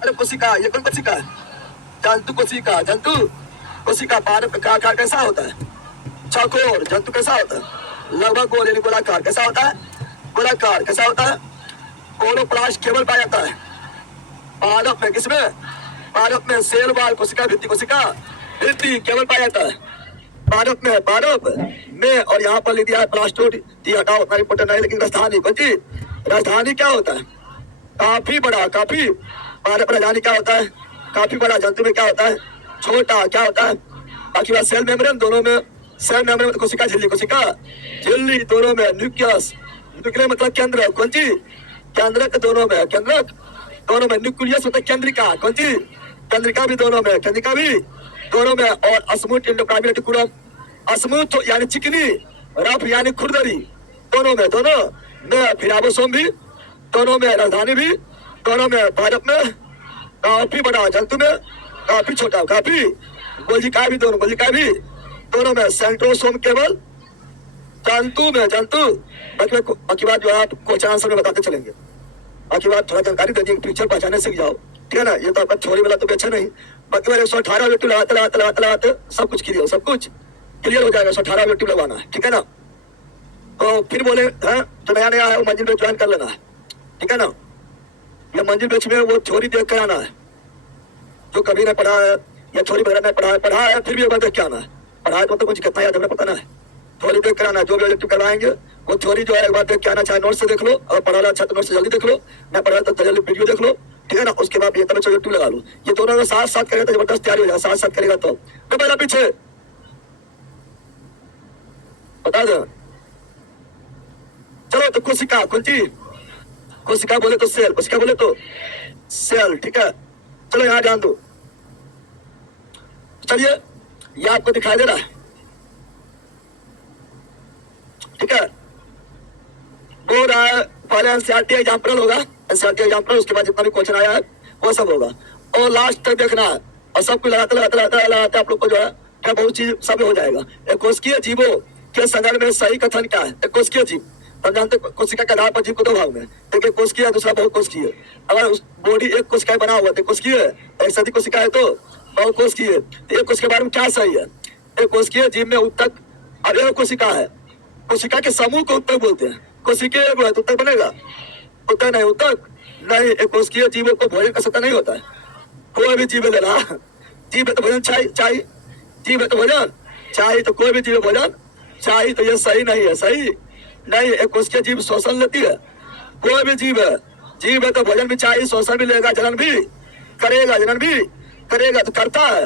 Park कोशिका, ये कौन कोशिका है? जंतु कोशिका। जंतु कोशिका पारक का आकार कैसा होता है? चौकोर। जंतु कैसा होता है? लगभग गोल यानी गोलाकार। कैसा होता है? गोलाकार। कैसा होता है? क्लोरोप्लास्ट केवल पाया जाता है पादप में। किसमें? पादप में। सेल वाल कोशिका, भित्ति कोशिका, भित्ति केवल पाया जाता है पादप में। पादप में और यहाँ पर लिख दिया है प्लास्टोड, हटाओ, उतना इंपोर्टेंट नहीं। लेकिन राजधानी कौन सी? राजधानी क्या होता है? काफी बड़ा। काफी पादप राजधानी क्या होता है? काफी बड़ा। जंतु में क्या होता है? छोटा। क्या होता है? बाकी बात सेल मेम्ब्रेन दोनों में। सेल मेम्ब्रेन में कोशिका, झिल्ली कोशिका, झिल्ली दोनों में। न्यूक्लियस, न्यूक्लियस मतलब केंद्र। कौन सी? केंद्रक दोनों में। केंद्रक दोनों में। न्यूक्लियस मतलब केंद्रिका। कौन सी? केंद्रिका भी दोनों में। केंद्रिका भी दोनों में। और स्मूथ इंडोकार्डियल रेटिकुलम, स्मूथ यानी चिकनी, रफ यानी खुरदरी, दोनों में। दोनों में। फिर राइबोसोम भी दोनों में। राजधानी भी दोनों में। पादप में काफी बड़ा, जंतु में काफी छोटा। काफी गोलिका भी दोनों, गोलिका भी दोनों में। सेंट्रोसोम केवल जंतु में। जंतु बाकी बात जो है आप क्वेश्चन आंसर में बताते चलेंगे। बाकी बात थोड़ा जानकारी दे दी, पिक्चर पहचाने सीख जाओ, ठीक है ना। ये तो आपका थ्योरी वाला तो भी अच्छा नहीं। बाकी बार 118 ऑब्जेक्टिव लगाते लगाते लगाते लगाते सब कुछ क्लियर, सब कुछ क्लियर हो जाएगा। 118 ऑब्जेक्टिव लगवाना है, ठीक है ना। तो फिर बोले हैं जो नया नया है वो मंजिल बेच ज्वाइन कर लेना है, ठीक है ना। या मंजिल बेच में वो थ्योरी देख कर आना है, जो कभी नहीं पढ़ा है या थ्योरी वगैरह नहीं पढ़ा है फिर भी एक बार देख के आना है। पढ़ा है तो मतलब कुछ कितना याद हमें पता ना है। थ्योरी देख कर आना है। जो भी ऑब्जेक्टिव करवाएंगे वो थ्योरी जो है एक बार देख के आना। चाहे नोट से देख लो, और पढ़ा अच्छा तो नोट से जल्दी देख लो, मैं पढ़ा तो जल्दी वीडियो देख लो, ठीक है ना। उसके बाद ये तब ऑब्जेक्टिव लगा लो। ये दोनों अगर साथ साथ करेगा तो जबरदस्त तैयारी हो जाएगा। साथ साथ करेगा तो पहला पीछे बता दो। चलो तो कोशिका, कौन सी? कोशिका बोले तो सेल, कोशिका बोले तो सेल, ठीक है। चलो यहाँ जान दो। चलिए ये आपको दिखाई दे रहा है, ठीक है। वो रहा है पहले एनसीईआरटी एग्जाम्पल होगा, एनसीईआरटी एग्जाम्पल, उसके बाद जितना भी क्वेश्चन आया है वो सब होगा और लास्ट तक देखना है। और सब कुछ लगाते लगाते लगाते लगाते आप लोग को जो है क्या बहुत चीज सब हो जाएगा। एक कोशिकीय जीवों के संदर्भ में सही कथन क्या है? एक कोशिकीय जीव, हम जानते कोशिका के आधार पर जीव को दो भाग में, एक कोशिकीय है, दूसरा बहुकोशिकीय। अगर उस बॉडी एक कोशिका बना हुआ तो कोशिकीय है, एक सदी कोशिका है तो बहुकोशिकीय। तो एक कोशिका के बारे में क्या सही है? एक कोशिकीय जीव में उत्तक, अब एक कोशिका है, कोशिका के समूह को उत्तक बोलते हैं। कोशिकीय एगो है तो उत्तक बनेगा? उत्तक नहीं, उत्तक नहीं। एक कोशिकीय जीवों को भोजन का सत्ता नहीं होता है। कोई भी जीव ले रहा, जीव है तो भोजन चाहिए, जीव है तो भोजन चाहिए, तो कोई भी जीव भोजन चाहिए, तो ये सही नहीं है, सही नहीं। एक कोशिकीय जीव शोषण लेती है, कोई भी जीव है तो भोजन भी चाहिए, शोषण भी लेगा, जनन भी करेगा, जनन भी करेगा, तो करता है।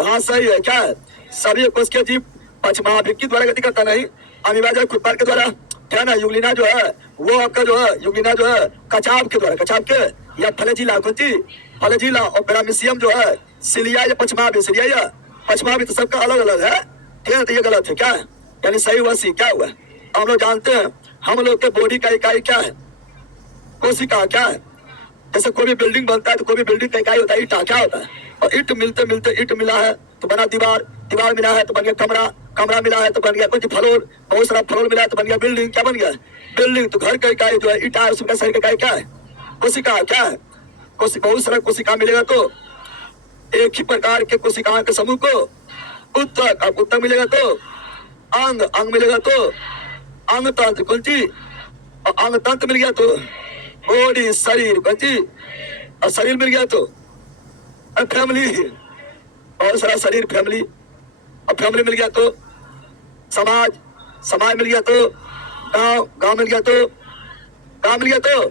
हाँ सही है। क्या है? सभी कोशिकीय जीव पश्चमहाभिक्की द्वारा गति करता नहीं, अमीबा जो है खुरपार के द्वारा, क्या ना। युगलिना जो है वो आपका जो है युगलिना जो है कचाव के द्वारा, कचाव के या फलेजिला, कौन सी? फलेजिला। और पैरामीशियम जो है सिलिया या पश्चमाभि, सिलिया या पश्चमाभि, तो सबका अलग अलग है, ठीक है। तो ये गलत है। क्या है? यानी सही हुआ सी। क्या हुआ? हम लोग जानते हैं हम लोग के बॉडी का इकाई क्या है? कोशिका। क्या है? जैसे कोई भी बिल्डिंग बनता है तो कोई भी बिल्डिंग का इकाई होता है ईटा। क्या होता है? और ईट मिलते मिलते ईट मिला है तो बना दीवार, दीवार मिला है तो बन गया कमरा, कमरा मिला है तो बन गया कुछ फ्लोर, बहुत सारा फ्लोर मिला है तो बन गया बिल्डिंग। क्या बन गया? बिल्डिंग। तो घर का इकाई जो है ईटा है, उसका शरीर का इकाई क्या है? कोशिका। क्या है? बहुत सारा कोशिका मिलेगा तो एक ही प्रकार के कोशिकाओं के समूह को उत्तक। अब उत्तक मिलेगा तो अंग, अंग मिलेगा तो अंग तंत्र, कौन सी? और अंग तंत्र मिल गया तो बॉडी, शरीर, कौन सी? और शरीर मिल गया तो फैमिली, बहुत सारा शरीर, फैमिली। और फैमिली मिल गया तो समाज, समाज मिल गया तो गांव, गांव मिल गया तो गांव मिल गया तो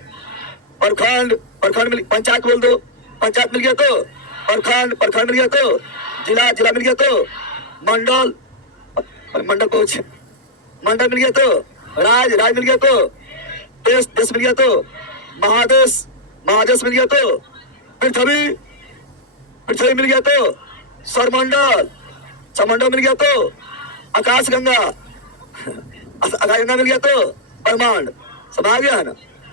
प्रखंड, प्रखंड मिल, पंचायत बोल दो, पंचायत मिल गया तो प्रखंड, प्रखंड मिल गया तो जिला, जिला मिल गया तो मंडल, मंडल कुछ, मंडल मिल गया तो राज, राज मिल गया तो देश, देश मिल गया तो महादेश, महादेश मिल गया तो पृथ्वी, पृथ्वी मिल गया तो सरमंडल, समंडल मिल गया तो आकाश गंगा, आकाश गंगा मिल गया तो ब्रह्मांड। समझ गया है ना।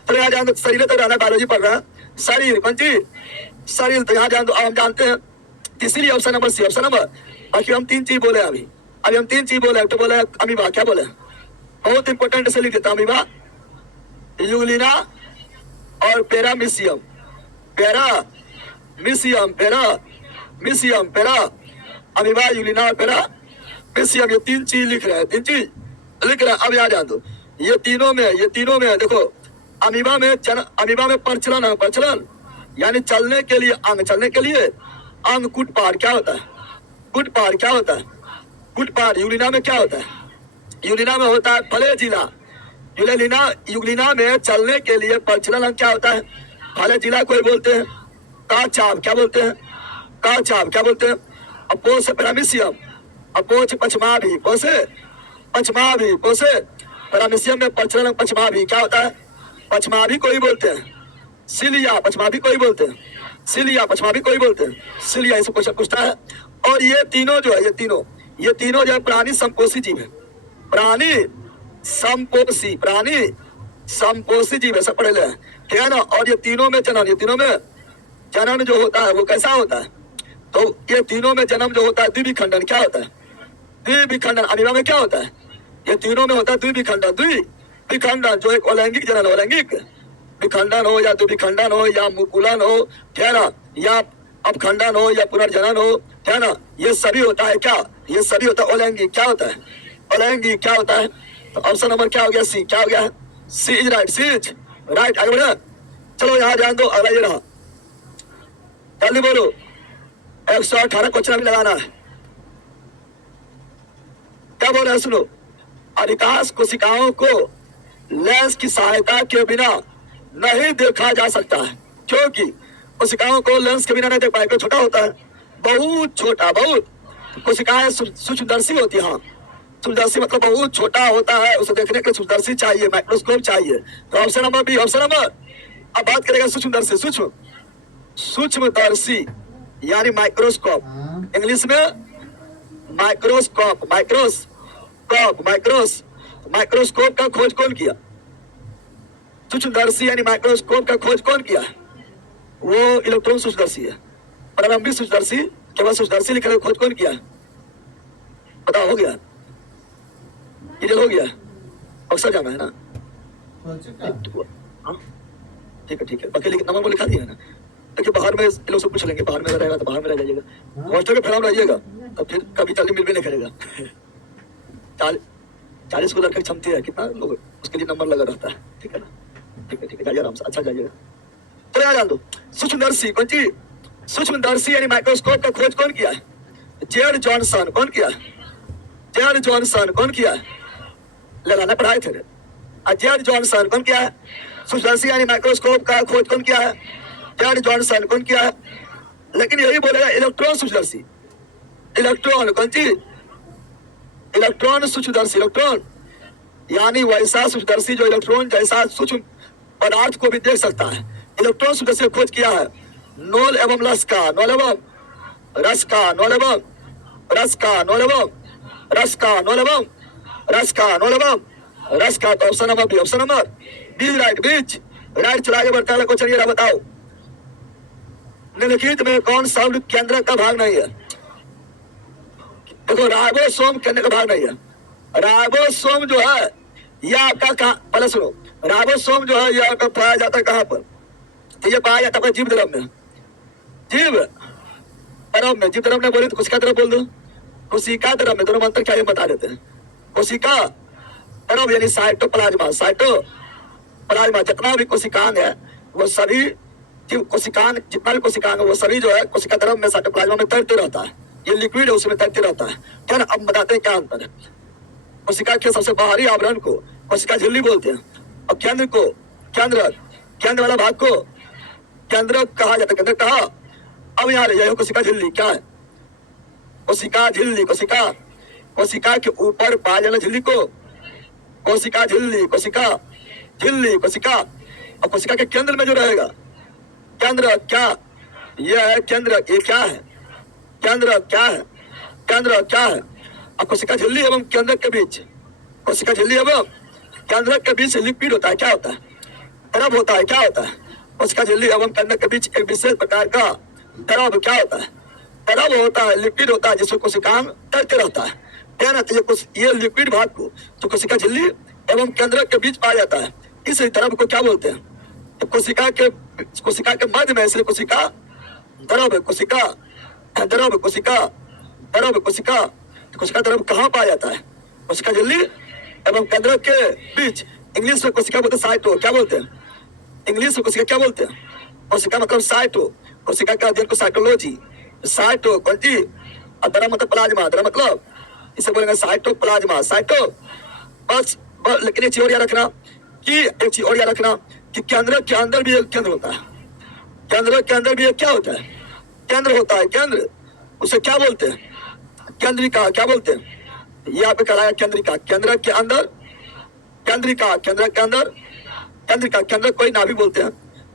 तो यहाँ जान दो शरीर तो रहना, बायोलॉजी पढ़ रहा है, शरीर, कौन सी? शरीर। तो यहाँ जान दो, अब हम जानते हैं तीसरी option number C, option number. बाकी हम तीन चीज बोले अभी हम तीन चीज बोले। तो बोले अमीबा, क्या बोले? बहुत इंपॉर्टेंट से लिख देता हूँ। अमीबा, युगलिना और पैरामीशियम। पैरा मीसियम पेरा, मीसियम पेरा, अमीबा यूलिना पेरा, मीसियम, ये 3 चीज लिख रहे हैं, 3 चीज लिख रहे हैं। अब याद जान दो, ये तीनों में देखो, अमीबा में प्रचलन है, प्रचलन यानी चलने के लिए अंग, चलने के लिए अंग। कुटपार क्या होता है? कुटपार क्या होता है? कुटपार यूलिना में क्या होता है? यूलिना में होता है फ्लैजिला। यूलिना में चलने के लिए प्रचलन अंग क्या होता है? फ्लैजिला कोई बोलते हैं, काचाप क्या बोलते हैं? काचाप क्या बोलते हैं? अपोस पैरामीशियम, अपोच पचमाभी, पोसे पचमाभी, पोसे पैरामीशियम में प्रचलन अंग पचमाभी क्या होता है? पचमाभी कोई बोलते हैं, सिलिया पचमाभी कोई बोलते हैं, सिलिया पचमाभी कोई बोलते हैं, सिलिया इसे क्वेश्चन पूछता है। और ये तीनों जो है, ये तीनों जो है प्राणी संपोषी जीव है, प्राणी संपोषी जीव है, सब पढ़े ले, ठीक है ना। और ये तीनों में जनन जो होता है वो कैसा होता है? तो ये तीनों में जन्म जो होता है द्विविखंडन क्या होता है? द्विविखंडन। अमीबा में क्या होता है? ये तीनों में होता है द्विविखंडन। द्विविखंडन जो एक अलैंगिक जनन, अलैंगिक विखंडन हो या द्विविखंडन हो या मुकुलन हो, ठीक है ना, या अपखंडन हो या पुनर्जनन हो, ठीक है ना, ये सभी होता है क्या? ये सभी होता है अलैंगिक। क्या होता है? अलैंगिक क्या होता है? तो ऑप्शन नंबर क्या हो गया? सी। क्या हो गया? C is right, C is right. आगे बढ़े, चलो यहाँ ध्यान दो, अगला ये रहा, जल्दी बोलो। 118 क्वेश्चन अभी लगाना है। क्या बोल रहे हैं? सुनो, अधिकांश कोशिकाओं को लेंस की सहायता के बिना नहीं देखा जा सकता है, क्योंकि कोशिकाओं को लेंस के बिना नहीं देख पाएंगे, छोटा होता है, बहुत छोटा, बहुत। कोशिकाएं सूक्ष्मदर्शी होती है, हाँ, सूक्ष्मदर्शी मतलब बहुत छोटा होता है, उसे देखने के लिए सूक्ष्मदर्शी चाहिए, माइक्रोस्कोप चाहिए। तो option number B, option number. अब बात करेगा सूक्ष्मदर्शी, सूक्ष्मदर्शी यानी माइक्रोस्कोप, इंग्लिश में माइक्रोस्कोप, माइक्रोस्कोप का खोज कौन किया? सूक्ष्मदर्शी यानी माइक्रोस्कोप का खोज कौन किया? वो इलेक्ट्रॉन सूक्ष्मदर्शी है, प्रारंभिक सूक्ष्मदर्शी, केवल सूक्ष्मदर्शी लिखने का खोज कौन किया? पता हो गया? डिटेल हो गया? अक्सर जाना है ना? हाँ ठीक है, बाकी नंबर वो लिखा दिया है ना। देखिए बाहर में लोग सब पूछ लेंगे, बाहर में रहेगा तो बाहर में रह जाइएगा, हॉस्टल के फैलाव रहिएगा तो फिर कभी जल्दी मिल भी नहीं करेगा। 40 को लड़के की क्षमता है, कितना लोग उसके लिए नंबर लगा रहता है, ठीक है ना। ठीक है, जाइए आराम से, अच्छा जाइएगा। तो याद डाल दो, सूक्ष्मदर्शी कौन चीज? सूक्ष्मदर्शी यानी माइक्रोस्कोप का खोज कौन किया है? Z Johnson. कौन किया? Z Johnson. कौन किया? लगाना पढ़ाए थे, जेड जॉनसन। कौन किया है? सूक्ष्मदर्शी यानी माइक्रोस्कोप का खोज कौन किया है? Z Johnson. कौन किया है? लेकिन यही बोलेगा इलेक्ट्रॉन सूक्ष्मदर्शी, इलेक्ट्रॉन कौन चीज? इलेक्ट्रॉन सूक्ष्मदर्शी, इलेक्ट्रॉन यानी वैसा सूक्ष्मदर्शी जो इलेक्ट्रॉन जैसा सूक्ष्म पदार्थ को भी देख सकता है। इलेक्ट्रॉन सूक्ष्मदर्शी खोज किया है नोल एवं लस्का, नोल एवं रस्का, नोल एवं रस्का, नोल एवं रस्का, नोल एवं रस्का, नोल एवं रस्का। तो option number B, option number B right, B's right. चला के बढ़ता है क्वेश्चन, ये बताओ निम्नलिखित में कौन शब्द केंद्र का भाग नहीं है? देखो राइबोसोम केंद्र का भाग नहीं है। राइबोसोम जो है यह आपका कहाँ, पहले सुनो, राइबोसोम जो है यह आपका पाया जाता है कहाँ पर? तो ये पाया जाता है जीव द्रव में, जीव द्रव में। जीव द्रव में बोले तो कोशिका द्रव बोल दो, कोशिका द्रव में, दोनों में अंतर क्या ये बता देते हैं। कोशिका द्रव यानी साइटोप्लाज्मा, साइटोप्लाज्मा जितना भी कोशिकांग है वो सभी कोशिकांग, जितना भी कोशिकांग है वो सभी जो है कोशिका द्रव में, साइटोप्लाज्मा में तैरते रहता है। ये लिक्विड है उसमें तैरते रहता है, क्या ना। अब बताते हैं क्या अंतर है। कोशिका के सबसे बाहरी आवरण को कोशिका झिल्ली बोलते हैं, और केंद्र को, केंद्र वाला भाग को केंद्र कहा जाता है, केंद्र कहा। अब यहाँ ले जाइए, कोशिका झिल्ली क्या है? कोशिका झिल्ली, कोशिका के ऊपर पाया जाना झिल्ली को कोशिका झिल्ली, कोशिका झिल्ली, कोशिका। और कोशिका के केंद्र में जो रहेगा केंद्र, क्या यह है केंद्र? ये क्या है केंद्र? क्या है केंद्र? क्या है? और कोशिका झिल्ली एवं केंद्र के बीच, कोशिका झिल्ली एवं केंद्र के बीच लिक्विड होता है, क्या होता है? द्रव होता है, क्या होता है? कोशिका झिल्ली एवं केंद्र के बीच एक विशेष प्रकार का द्रव, क्या होता है? द्रव होता है, लिक्विड होता है, जिसको कोशिकांग तैरते रहता है, क्या ना। तो ये लिक्विड भाग को तो कोशिका झिल्ली एवं केंद्र के बीच पाया जाता है, इस द्रव को क्या बोलते हैं? तो कोशिका के मध्य में, इसलिए कोशिका द्रव कोशिका, द्रव कोशिका, द्रव कोशिका। कोशिका द्रव कहाँ पाया जाता है? कोशिका झिल्ली एवं केंद्रक के बीच। इंग्लिश में कोशिका बोलते साइटो। क्या बोलते हैं इंग्लिश में कोशिका? क्या बोलते हैं? कोशिका मतलब साइटो। कोशिका का अध्ययन को साइटोलॉजी, साइटो कौन जी। और द्रव मतलब प्लाज्मा, द्रव मतलब इसे बोलेंगे साइटो प्लाज्मा, साइटो। बस लेकिन एक चीज और याद रखना कि एक चीज और याद रखना कि केंद्र के अंदर भी एक केंद्र होता है। केंद्र के अंदर भी एक क्या होता है? केंद्र होता है। केंद्र उसे क्या बोलते हैं? केंद्रिका। क्या बोलते हैं? यहाँ पे कराया केंद्रिका। केंद्र के अंदर केंद्रिका, केंद्र के अंदर केंद्रिका। केंद्र कोई नाभिक बोलते हैं।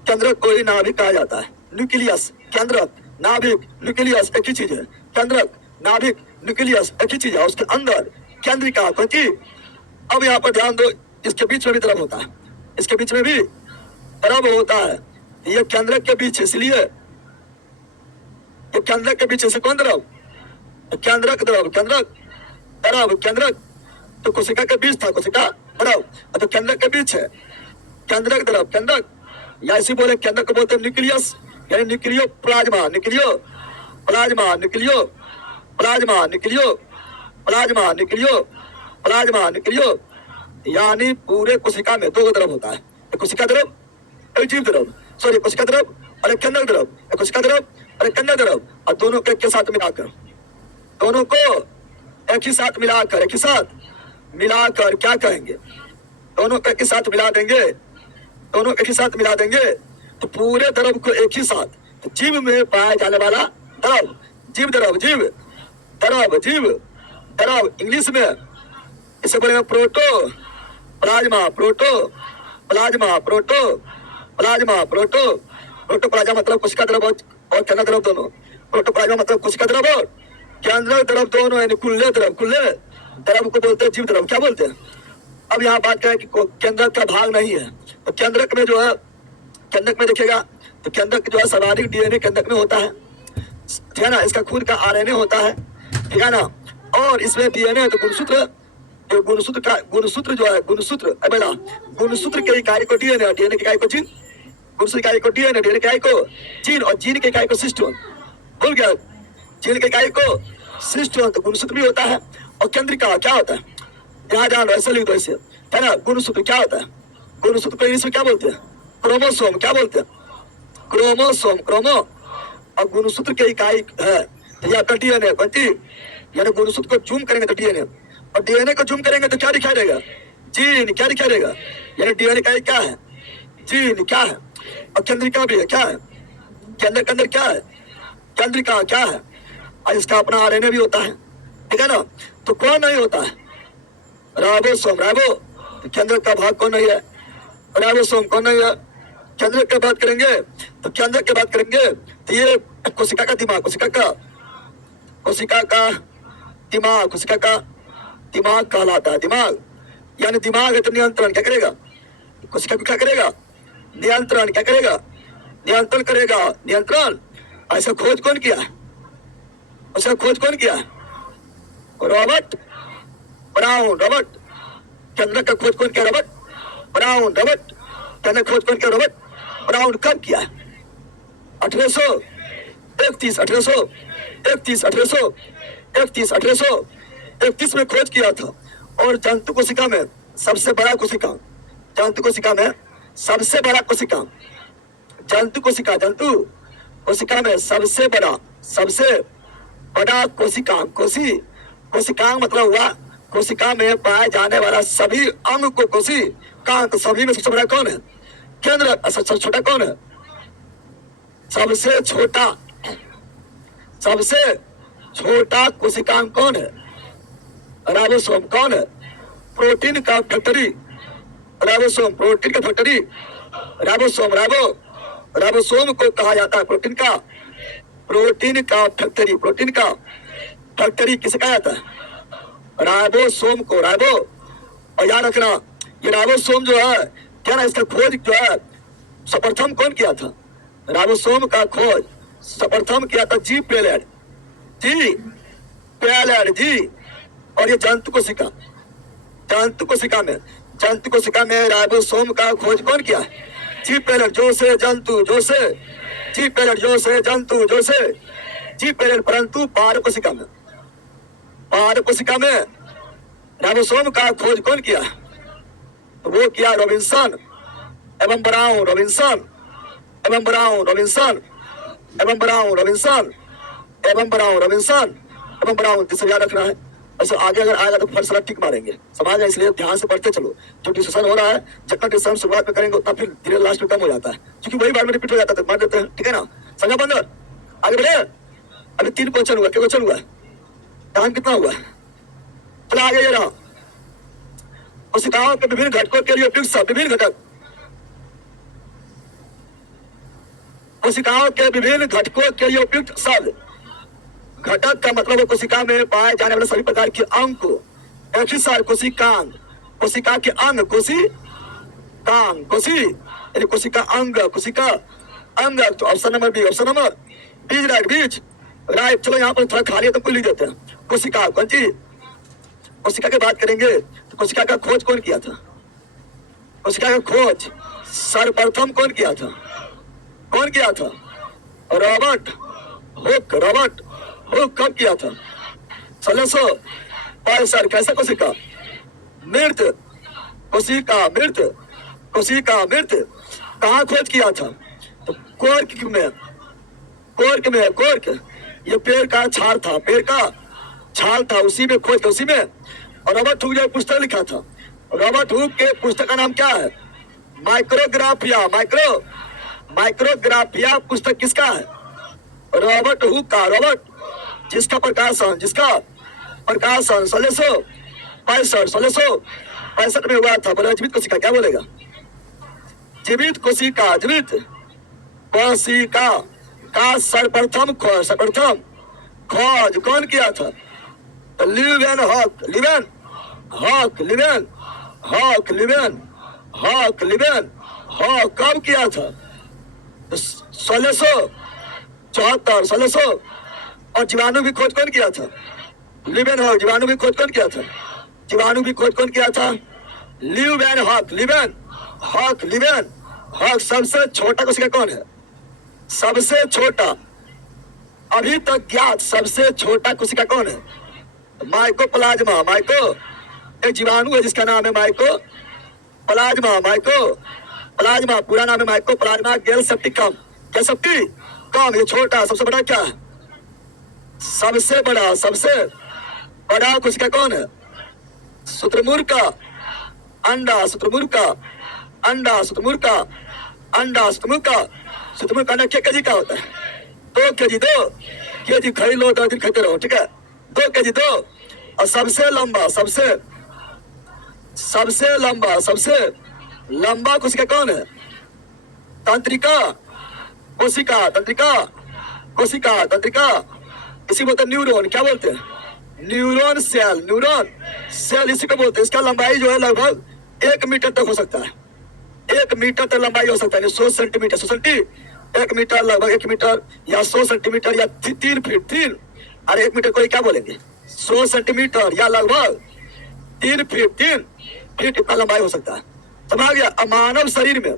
केंद्र कोई नाभिक कहा जाता है। न्यूक्लियस, केंद्रक, नाभिक, न्यूक्लियस एक ही चीज है। केंद्रक, नाभिक, न्यूक्लियस एक ही चीज है। उसके अंदर केंद्रिका कोई चीज। अब यहाँ पर ध्यान दो, इसके बीच में भी द्रव होता है। इसके बीच में भी द्रव होता है। ये केंद्रक के बीच, इसलिए ये केंद्रक के बीच से कौन द्रव? केंद्रक द्रव, केंद्रक द्रव, केंद्रक। तो कोशिका के बीच था, कोशिका द्रव, तो केंद्रक के बीच है केंद्रक द्रव, केंद्रक। या इसी बोले केंद्रक को बोलते हैं न्यूक्लियस, यानी nucleo plasma, nucleo plasma, nucleo plasma, nucleo plasma, nucleo plasma, nucleo. यानी पूरे कोशिका में दो द्रव होता है, एक कोशिका द्रव, एक जीव द्रव। सॉरी, कोशिका द्रव और एक केंद्रक द्रव, एक कोशिका द्रव और एक केंद्रक द्रव। और दोनों को एक के साथ मिलाकर, दोनों को एक ही साथ मिलाकर, एक ही साथ मिलाकर क्या कहेंगे? दोनों को एक ही साथ मिला देंगे, दोनों एक ही साथ मिला देंगे तो पूरे द्रव को एक ही साथ, तो जीव में पाया जाने वाला द्रव, जीव द्रव, जीव द्रव, जीव द्रव। इंग्लिश में इसे बोलेंगे proto plasma, proto plasma, proto plasma, proto proto plasma मतलब कोशिका द्रव और केंद्रक द्रव दोनों। प्रोटो प्लाज्मा मतलब कोशिका द्रव और केंद्रक द्रव दोनों, यानी कुल्ले द्रव, कुल्ले द्रव को बोलते हैं जीव द्रव। क्या बोलते हैं? अब यहाँ बात करें कि केंद्रक का भाग नहीं है, तो केंद्रक में जो है, केंद्रक में देखिएगा तो केंद्रक जो है सर्वाधिक डीएनए केंद्रक में होता है, ठीक है ना। इसका खुद का आरएनए होता है, ठीक है ना। और इसमें डीएनए तो गुणसूत्र, जो गुणसूत्र का गुणसूत्र जो है, गुणसूत्र बेटा, गुणसूत्र के इकाई को डीएनए, डीएनए की इकाई को जीन, गुणसूत्र इकाई को डीएनए, डीएनए की इकाई को जीन, और जीन की इकाई को सिस्टोन। भूल गया? जीन की इकाई को सिस्टोन, तो गुणसूत्र भी होता है। और केंद्रिका क्या होता है? यहाँ जान ऐसे लिख दो, ऐसे, है ना। गुणसूत्र क्या होता है? गुणसूत्र को इंग्लिश में क्या बोलते हैं? क्रोमोसोम। क्या बोलते हैं? Chromosome, chromo. और गुणसूत्र की इकाई है तो ये आपका डीएनए बनती, यानी गुणसूत्र को जूम करेंगे तो डीएनए, और डीएनए को जूम करेंगे तो क्या दिखाई देगा? जीन। क्या दिखाई देगा? यानी डीएनए का क्या है? जीन। क्या है? और केंद्रिका भी है, क्या है? केंद्र के अंदर क्या है? केंद्रिका क्या है? और इसका अपना आरएनए भी होता है, ठीक है ना। तो कौन नहीं होता है? Ribosome, ribo. केंद्र का भाग कौन नहीं है? राइबोसोम कौन नहीं है? केंद्र की बात करेंगे तो केंद्र की बात करेंगे तो ये कोशिका का दिमाग, कोशिका का दिमाग, कोशिका का दिमाग कहलाता है। दिमाग यानी दिमाग है तो नियंत्रण क्या करेगा? कोशिका को क्या करेगा? नियंत्रण। क्या करेगा? नियंत्रण करेगा, नियंत्रण। ऐसा खोज कौन किया? ऐसा खोज कौन किया? Robert brown. रॉबर्ट केंद्र का खोज कौन किया? Robert brown. रॉबर्ट केंद्र खोज कौन किया? Robert brown. कब किया? 1831, 1831, 1831, 1831 में खोज किया था। और जंतु कोशिका में सबसे बड़ा कोशिका, जंतु कोशिका में सबसे बड़ा कोशिका, जंतु कोशिका, जंतु कोशिका में सबसे बड़ा कोशिका, कोशिका मतलब हुआ कोशिका में पाए जाने वाला सभी अंग को कोशिका, तो सभी में सबसे बड़ा कौन है? केंद्र। सबसे छोटा कौन है? सबसे छोटा कोशिकांग कौन है? राइबोसोम। कौन है? प्रोटीन का फैक्ट्री, राइबोसोम, प्रोटीन का फैक्ट्री, राइबोसोम। राइबोसोम को कहा जाता है प्रोटीन का फैक्ट्री, प्रोटीन का फैक्ट्री किसे कहा जाता है? राइबोसोम को, राइबो। और याद रखना ये राइबोसोम जो है, क्या ना, इसका खोज जो है सर्वप्रथम कौन किया था? राइबोसोम का खोज सर्वप्रथम किया था जी पेलेड, जी। और ये जंतु कोशिका में राइबोसोम का खोज कौन किया है? जी पेलेड। जो से जीव पेरेंट जो से जंतु जो से जीव पेरेंट, परंतु बाह्य कोशिका में, बाह्य कोशिका में राइबोसोम का खोज कौन किया? तो वो किया रॉबिन्सन एवं ब्राउन, रॉबिन्सन एवं ब्राउन, रॉबिन्सन एवं ब्राउन, रॉबिन्सन एवं ब्राउन, रॉबिन्सन एवं ब्राउन। जिसे याद रखना है, ऐसे आगे अगर आएगा तो फर्स्ट टिक मारेंगे, समझ, इसलिए ध्यान से पढ़ते चलो। जो डिस्कशन हो रहा है, जितना डिस्कशन शुरुआत में करेंगे उतना फिर धीरे लास्ट में कम हो जाता है, क्योंकि वही बार में रिपीट हो जाता है, मार देते हैं, ठीक है ना? संज्ञा बंदर आगे बढ़े। अभी 3 क्वेश्चन हुआ, क्या क्वेश्चन हुआ? टाइम कितना हुआ? चलो आगे ये रहा, कोशिकाओं के विभिन्न घटकों के लिए उपयुक्त शब्द, विभिन्न घटक, कोशिकाओं के विभिन्न घटकों के लिए उपयुक्त शब्द। घटक का मतलब है कोशिका में पाए जाने वाले सभी प्रकार के अंग को, कोशिकांग, कोशिका के अंग, कोशिकांग, यानी कोशिका अंग, कोशिका अंग। तो option number B, option number बीज, राइट, बीज, राइट। चलो यहाँ पर थोड़ा खाली है तो कोई लिख देते हैं। कोशिका, कौन सी कोशिका की बात करेंगे तो कोशिका का खोज कौन किया था? कोशिका का खोज सर्वप्रथम कौन किया था? कौन किया था? रॉबर्ट हुक, रॉबर्ट हुक कब किया था? 1665। कैसा कोशिका? मृत, कोशिका मृत, कोशिका मृत। कहाँ खोज किया था? तो कोर्क में, कोर्क में, कोर्क, ये पेड़ का छाल था, पेड़ का छाल था, उसी में खोज, उसी में। और रॉबर्ट हुक जो पुस्तक लिखा था, रॉबर्ट हुक के पुस्तक का नाम क्या है? माइक्रोग्राफिया, माइक्रोग्राफिया पुस्तक किसका है? रॉबर्ट हुक का। रॉबर्ट जिसका प्रकाशन 1665 में हुआ था। बोले जीवित कोशिका, क्या बोलेगा? जीवित कोशिका, जीवित कोशिका का सर्वप्रथम खोज कौन किया था? Leeuwenhoek, Leeuwenhoek, Leeuwenhoek, Leeuwenhoek, Leeuwenhoek कब किया था? 1674, 1600। और जीवाणु की खोज कौन किया था? लिवेन हॉक। जीवाणु की खोज कौन किया था? जीवाणु की खोज कौन किया था? Leeuwenhoek, Leeuwenhoek, लिवेन hoc. सबसे छोटा कोशिका कौन है? सबसे छोटा, अभी तक ज्ञात सबसे छोटा कोशिका कौन है? माइकोप्लाज्मा, माइको, एक जीवाणु है जिसका नाम है माइको प्लाज्मा, माइको प्लाज्मा, पूरा नाम है माइको प्लाज्मा गेलसेप्टिकम, गेलसेप्टिकम। ये छोटा, सबसे बड़ा क्या है? सबसे बड़ा कोशिका कौन है? शुतुरमुर्ग का अंडा, शुतुरमुर्ग का अंडा, शुतुरमुर्ग का अंडा, शुतुरमुर्ग का अंडा क्या केजी का होता है? 2 केजी, 2 केजी खाई लो, 2 दिन खाते रहो, ठीक है? 2 केजी, 2। और सबसे लंबा कोशिका कौन है? तंत्रिका कोशिका, तंत्रिका कोशिका, तंत्रिका। इसी बोलते हैं न्यूरॉन, क्या बोलते हैं? न्यूरॉन सेल, न्यूरॉन सेल इसी को बोलते हैं। इसका लंबाई जो है लगभग 1 मीटर तक हो सकता है, 1 मीटर तक लंबाई हो सकता है, 100 सेंटीमीटर, 1 मीटर, लगभग 1 मीटर या 100 सेंटीमीटर या 3 फीट, 3, अरे 1 मीटर को क्या बोलेंगे? 100 सेंटीमीटर या लगभग 3 फीट इतना लंबाई हो सकता है, समझ गया? मानव शरीर में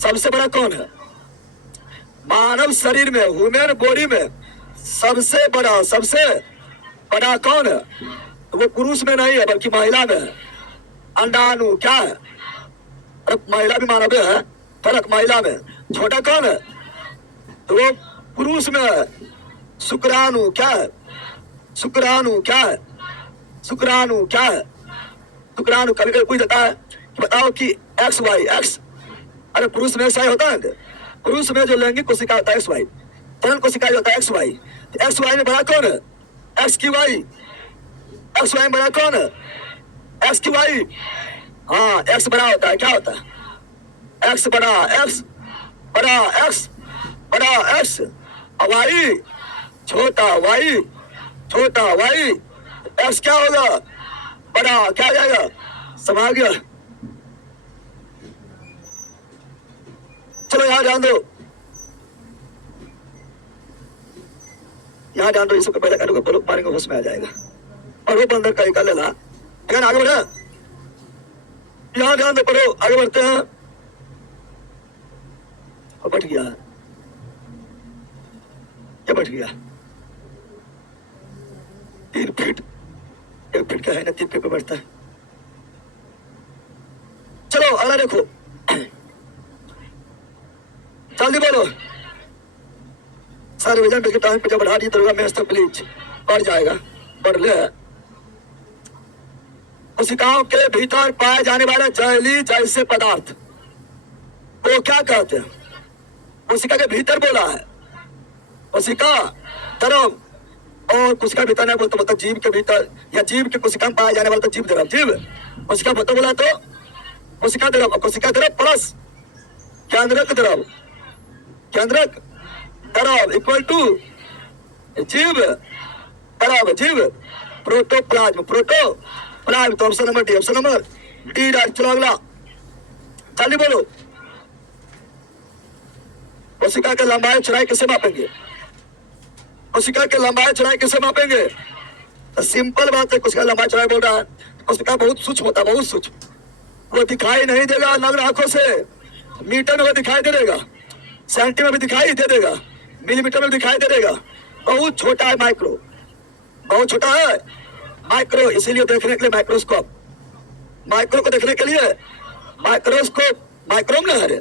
सबसे बड़ा कौन है? मानव शरीर में, ह्यूमन बॉडी में सबसे बड़ा कौन है? तो वो पुरुष में नहीं है बल्कि महिला में है। अंडाणु क्या है? अरे महिला भी मानव है, फर्क महिला में। छोटा कौन है? तो वो पुरुष में है। शुक्राणु क्या है? शुक्राणु क्या है? शुक्राणु क्या है? शुक्राणु कभी कभी पूछ जाता है कि बताओ कि एक्स वाई, एक्स, अरे पुरुष में XY होता है, पुरुष में जो लैंगिक कोशिका होता है XY, जनन कोशिका जो होता है XY, तो XY में बड़ा कौन है? XQY, XY में बड़ा कौन है? XQY। हाँ, X बड़ा होता है, क्या होता है? X बड़ा, X बड़ा, X बड़ा, X Y छोटा, Y छोटा, Y X क्या होगा? बड़ा, क्या जाएगा? समझ गया? चलो यहाँ ध्यान दो, यहाँ ध्यान दो, इसको पहले करो, बोलो मारेंगे होश में आ जाएगा। और वो बंदर का निकाल लेना, ठीक है ना? आगे बढ़े, यहाँ ध्यान दो, पढ़ो, आगे बढ़ते हैं। और बढ़ गया ये बैठ गया 3 फीट, 1 फीट का है ना, 3 फीट पे बैठता है। चलो अगला देखो, जल्दी बोलो। सारे वजन के टाइम पे जब बढ़ा दिए तो मैं तो प्लीज बढ़ जाएगा, बढ़ ले। कोशिकाओं के भीतर पाए जाने वाले जहरीली जैसे पदार्थ वो क्या कहते हैं? कोशिका के भीतर बोला है, कोशिका तरफ, और कोशिका भीतर नहीं बोलते, मतलब जीव के भीतर या जीव के कोशिका में पाए जाने वाला तो जीव तरफ, जीव कोशिका भीतर बोला तो कोशिका तरफ, कोशिका तरफ प्लस केंद्रक तरफ, केंद्रक तरफ इक्वल टू जीव तरफ, जीव प्रोटोप्लाज्म, प्रोटोप्लाज्म। तो option number D, option number D right. चलो अगला जल्दी बोलो। कोशिका के लंबाई चौड़ाई कैसे मापेंगे? कोशिका के लंबाई चौड़ाई कैसे मापेंगे? तो सिंपल बात है, कोशिका लंबाई चौड़ाई बोल रहा है, कोशिका बहुत सूक्ष्म होता है, बहुत सूक्ष्म, वो दिखाई नहीं देगा नग्न आंखों से, मीटर में वो दिखाई दे देगा, सेंटीमीटर में दिखाई दे देगा, मिलीमीटर में दिखाई दे देगा, बहुत छोटा है, माइक्रो, बहुत छोटा है माइक्रो। इसीलिए देखने के लिए माइक्रोस्कोप, माइक्रो को देखने के लिए माइक्रोस्कोप, माइक्रो में है,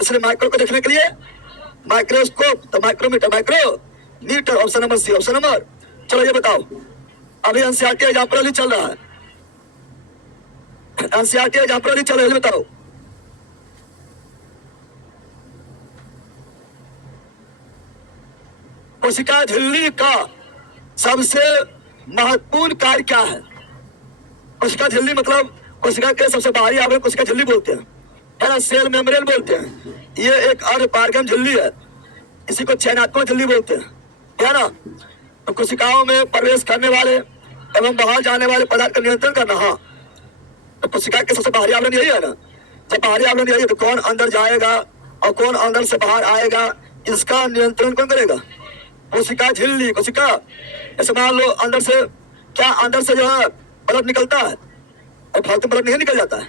इसलिए माइक्रो को देखने के लिए माइक्रोस्कोप, तो micrometer, micrometer. Option number C, option number. चलो ये बताओ, अभी एनसीईआरटी एग्जाम्पल चल रहा है, एनसीईआरटी एग्जाम्पल चल रहा है, बताओ। कोशिका झिल्ली का सबसे महत्वपूर्ण कार्य क्या है? कोशिका झिल्ली मतलब कोशिका के सबसे बाहरी आवरण कोशिका झिल्ली बोलते हैं, है ना, सेल मेम्ब्रेन बोलते हैं। ये एक अर्धपारगम झिल्ली है, इसी को चयनात्मक झिल्ली बोलते हैं, है ना। तो कोशिकाओं में प्रवेश करने वाले एवं बाहर जाने वाले पदार्थ का नियंत्रण करना। हाँ, तो कोशिका के सबसे बाहरी आवरण यही है ना, जब बाहरी आवरण यही है तो कौन अंदर जाएगा और कौन अंदर से बाहर आएगा, इसका नियंत्रण कौन करेगा? कोशिका झिल्ली। कोशिका ऐसे मान लो अंदर से, क्या अंदर से जो है ब्लड निकलता है, और फालतू ब्लड नहीं निकल जाता है,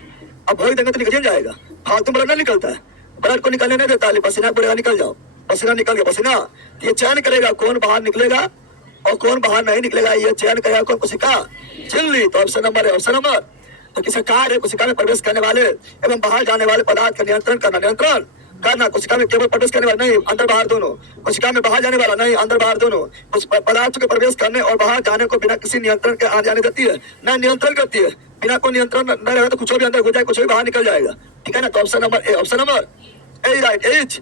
अब भोग देंगे तो निकल जाएगा, फालतू ब्लड नहीं निकलता है, ब्लड को निकलने नहीं देता है, पसीना बोलेगा निकल जाओ, पसीना निकल गया, पसीना, ये चयन करेगा कौन बाहर निकलेगा और कौन बाहर नहीं निकलेगा, ये चयन करेगा कौन? कोशिका झिल्ली। तो ऑप्शन नंबर है, ऑप्शन नंबर। तो किसी कार्य है कोशिका में प्रवेश करने वाले एवं बाहर जाने वाले पदार्थ का नियंत्रण करना, नियंत्रण करना। कोशिका में केवल प्रवेश करने वाला नहीं, अंदर बाहर दोनों, कोशिका में बाहर जाने वाला नहीं, अंदर बाहर दोनों, उस पदार्थ के प्रवेश करने और बाहर जाने को बिना किसी नियंत्रण के आ जाने देती है, न नियंत्रण करती है। बिना कोई नियंत्रण न रहेगा तो कुछ भी अंदर हो जाए, कुछ भी बाहर निकल जाएगा, ठीक है ना। तो option number A, option number A right, H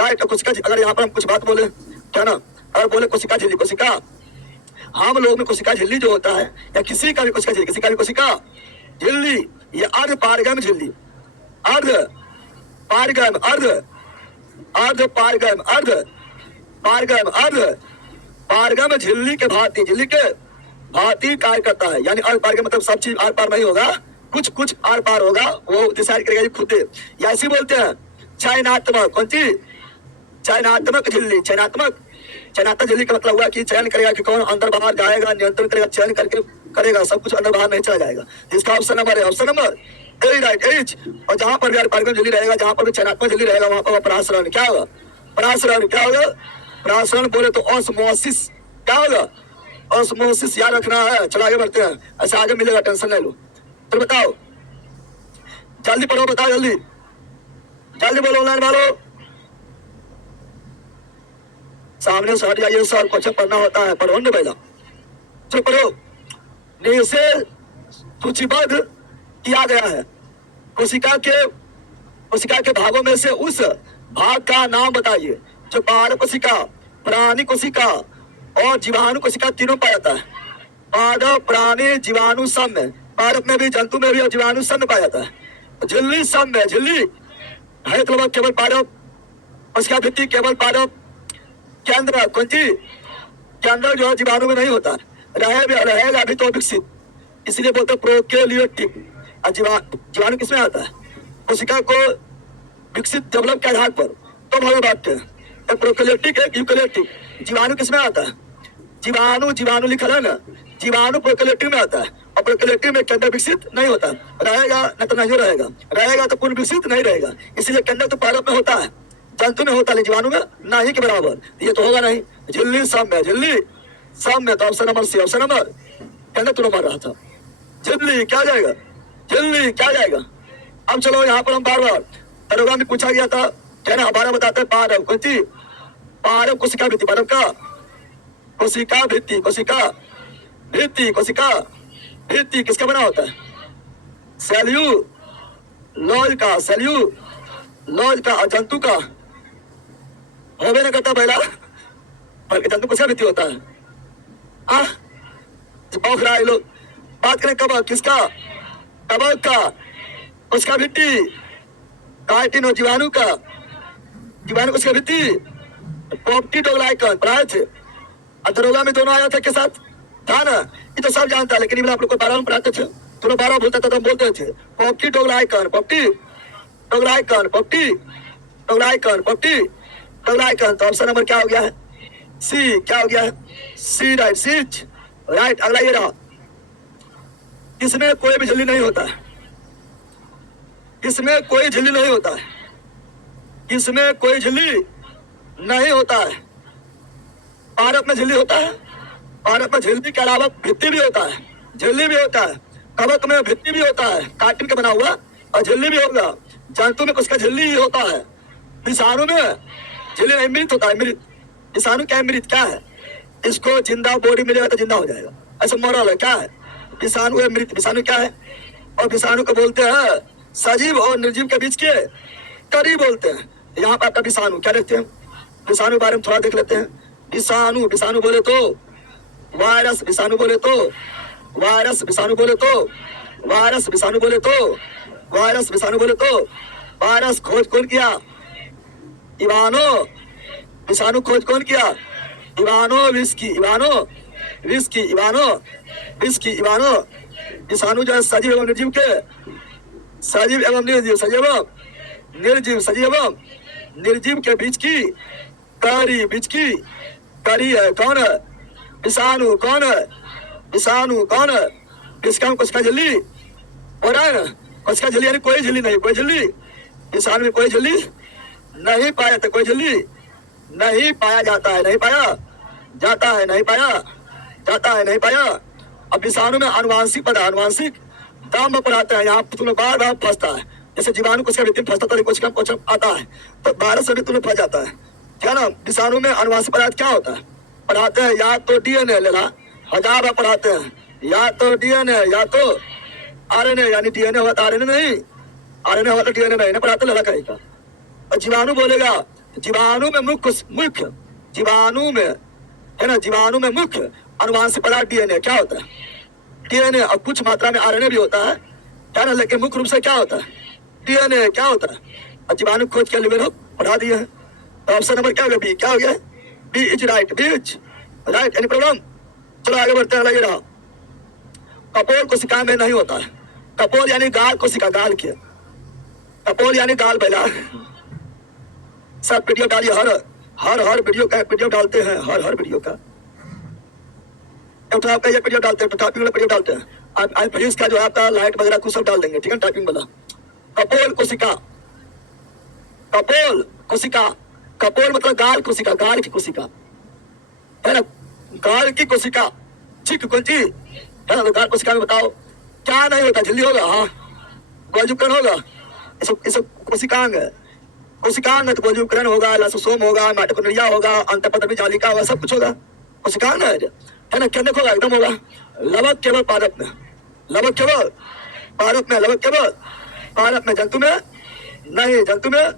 right. कोशिका, अगर यहाँ पर हम कुछ बात बोले, क्या ना, अगर बोले कोशिका झिल्ली, कोशिका, हम लोग में कोशिका झिल्ली जो होता है, या किसी का भी कोशिका झिल्ली, किसी का भी कोशिका झिल्ली, ये अर्ध पारगम झिल्ली, अर्ध पारगम, अर्ध पारगम, अर्ध पारगम, अर्ध पारगम झिल्ली के भांति, झिल्ली के भांति कार्य करता है। यानी अर्ध पारगम मतलब सब चीज आर पार नहीं होगा, कुछ कुछ आर पार होगा, वो डिसाइड करेगा खुद। या ऐसी बोलते हैं चयनात्मक, कौन सी? चयनात्मक झिल्ली, चयनात्मक, चयनात्मक झिल्ली का मतलब हुआ कि चयन करेगा कि कौन अंदर बाहर जाएगा, नियंत्रण करेगा, चयन करके करेगा, सब कुछ अंदर बाहर नहीं चला जाएगा। इसका ऑप्शन नंबर है, option number A right, H. और जहां पर भी पारगम झिल्ली रहेगा, जहां पर भी चयनात्मक झिल्ली रहेगा, वहां पर परासरण क्या होगा? परासरण क्या होगा? परासरण बोले तो ऑस्मोसिस, क्या होगा? ऑस्मोसिस याद रखना है। चलो आगे बढ़ते हैं, ऐसे आगे मिलेगा, टेंशन नहीं लो। तो बताओ, जल्दी पढ़ो, बताओ जल्दी, जल्दी बोलो ऑनलाइन वालों, सामने से हट जाइए सर, क्वेश्चन पढ़ना होता है, पढ़ो ना पहला, चलो पढ़ो। नीचे सूचीबद्ध किया गया है, कोशिका के भागों में से उस भाग का नाम बताइए जो पारक कोशिका, प्राणी कोशिका और जीवाणु कोशिका तीनों पाया जाता है। पादप, प्राणी, जीवाणु सब में, पादप में भी, जंतु में भी और जीवाणु सब में पाया जाता है। झिल्ली सब में, झिल्ली है तो केवल पादप, कोशिका भित्ति केवल पादप, केंद्र, कौन सी? केंद्र जो है जीवाणु में नहीं होता, रहेगा अभी तो विकसित, इसलिए बोलते हैं प्रोकैरियोटिक। जीवाणु किसमें आता है? कोशिका को विकसित, डेवलप के आधार पर, तो भाई बात है प्रोकैरियोटिक है, यूकैरियोटिक। जीवाणु किसमें आता है? जीवाणु, जीवाणु लिखा है ना, जीवाणु प्रोकैरियोटिक में आता है, और प्रोकैरियोटिक में केंद्र विकसित नहीं होता, रहेगा न तो नहीं रहेगा, रहेगा तो पूर्ण विकसित नहीं रहेगा, इसलिए केंद्र तो पादप में होता है, जंतु में होता है जीवाणु में नहीं के बराबर, ये तो होगा नहीं। झिल्ली साम्य, झिल्ली साम्य, तो option number C, option number कहना तू मार रहा था। झिल्ली क्या जाएगा, झिल्ली क्या जाएगा। अब चलो यहाँ पर हम बार बार दरोगा में पूछा गया था, कहना हमारा बताते हैं पारव कौन सी, पारव कोशिका भित्ति, पारव का कोशिका भित्ति, कोशिका भित्ति, कोशिका भित्ति किसका बना होता है, सेल्यू लॉज का, सेल्यू लॉज का, जंतु का होवे न करता पहला, बल्कि जंतु किसका भित्ति होता है। बौख रहा है लोग। बात करें कबक किसका, कबक का उसका भित्ति, काइटिन और जीवाणु का, जीवाणु उसका भित्ति, पोप्टिडोग्लाइकन पढ़ाए थे दरोगा में, दोनों आया था के साथ था ना, ये तो सब जानता है, लेकिन आप लोग को 12 में पढ़ाते थे, तो 12 बोलता था तो हम बोलते थे पोप्टिडोग्लाइकन, पोप्टिडोग्लाइकन, पोप्टिडोग्लाइकन, पोप्टिडोग्लाइकन। तो ऑप्शन नंबर क्या हो गया है, सी, क्या हो गया है, सी, राइट, सीच राइट। अगला ये रहा, इसमें कोई भी झिल्ली नहीं होता है, इसमें कोई झिल्ली नहीं होता है, इसमें कोई झिल्ली नहीं होता है। पारक में झिल्ली होता है, पारक में झिल्ली के अलावा भित्ति भी होता है, झिल्ली भी होता है, कवक में भित्ति भी होता है, कार्टिन का बना हुआ, और झिल्ली भी होगा। जंतु में उसका झिल्ली ही होता है, विषाणु में झिल्ली नहीं, मृत होता है, मृत। विषाणु क्या है, मृत क्या है, इसको जिंदा बॉडी मिलेगा तो जिंदा हो जाएगा, ऐसा मॉरल है, क्या है, विषाणु है, मृत। विषाणु क्या है, और विषाणु को बोलते हैं सजीव और निर्जीव के बीच के करीब बोलते हैं। यहाँ पर आपका विषाणु क्या देखते हैं, विषाणु बारे में थोड़ा देख लेते हैं। विषाणु, विषाणु बोले तो वायरस, विषाणु बोले तो वायरस, विषाणु बोले तो वायरस, विषाणु बोले तो वायरस, विषाणु बोले तो वायरस। खोज कौन किया, इवानो। विषाणु खोज कौन किया, इवानो विस्की, इवानो विस्की, इवानो विस्की, इवानो। विषाणु जो है सजीव एवं निर्जीव के, सजीव एवं निर्जीव, सजीव एवं निर्जीव, सजीव एवं निर्जीव के बीच की कड़ी, बीच की कड़ी है। कौन है, विषाणु। कौन है, विषाणु कौन है, इसका कोशिका झिल्ली हो रहा है ना, कोशिका झिल्ली यानी कोई झिल्ली नहीं, कोई झिल्ली, विषाणु में कोई झिल्ली नहीं पाया जाता, कोई झिल्ली नहीं पाया जाता है, नहीं पाया जाता है, नहीं पाया जाता है, नहीं पाया। अब विषाणु में अनुवांशिक पद, अनुवांशिक दाम पढ़ाते हैं, यहाँ तुम्हें बार बार फंसता है। जैसे जीवाणु कोशिका भित्ति में फंसता था, कोशिका क्वेश्चन आता है तो 12 से भी तुम्हें फंस जाता है, क्या ना। विषाणु में अनुवांशिक पदार्थ क्या होता है, पढ़ाते हैं या तो डीएनए, लेना 1000 बार पढ़ाते हैं, या तो डीएनए या तो आरएनए, यानी डीएनए हुआ तो आरएनए नहीं, आरएनए हुआ तो डीएनए नहीं, पढ़ाते लड़ा कहीं का। और जीवाणु बोलेगा, जीवाणु में मुख्य जीवाणु में है ना, जीवाणु में मुख्य अनुवांशिक पदार्थ डीएनए क्या होता है, डीएनए। और कुछ मात्रा में आरएनए भी होता है, क्या ना, लेकिन मुख्य रूप से क्या होता है, डीएनए क्या होता है। और जीवाणु खोज के लिए पढ़ा दिए हैं, तो ऑप्शन नंबर क्या हो गया, बी, क्या हो गया, B is right, B is right. Any problem, चलो आगे बढ़ते हैं। लगे रहा, कपोल कोशिका में नहीं होता है, कपोल यानी गाल कोशिका, गाल के, कपोल यानी गाल बैला। सब वीडियो डालिए, हर वीडियो का वीडियो डालते हैं, हर वीडियो का उठा का एक वीडियो डालते हैं, टाइपिंग वाला वीडियो डालते हैं। आप फ्रीज का जो आता है लाइट वगैरह कुछ सब डाल देंगे, ठीक है, टाइपिंग वाला। कपोल कोशिका, कपोल कोशिका, कपोल मतलब गाल कोशिका, गाल की कोशिका है ना, गाल की कोशिका, ठीक कौन सी है ना। तो गाल कोशिका में बताओ क्या नहीं होता, झिल्ली होगा, हाँ, गोलजुकरण होगा, ये सब कोशिकांग है, कोशिकांग है तो गोलजुकरण होगा, लाइसोसोम होगा, माइटोकॉन्ड्रिया होगा, अंतःपद्रव्य जालिका होगा, सब कुछ होगा, कोशिकांग है ना। क्या देखोगा, एकदम होगा। लवक केवल पादप में, लवक केवल पादप में, लवक केवल पादप में, जंतु में नहीं, जंतु में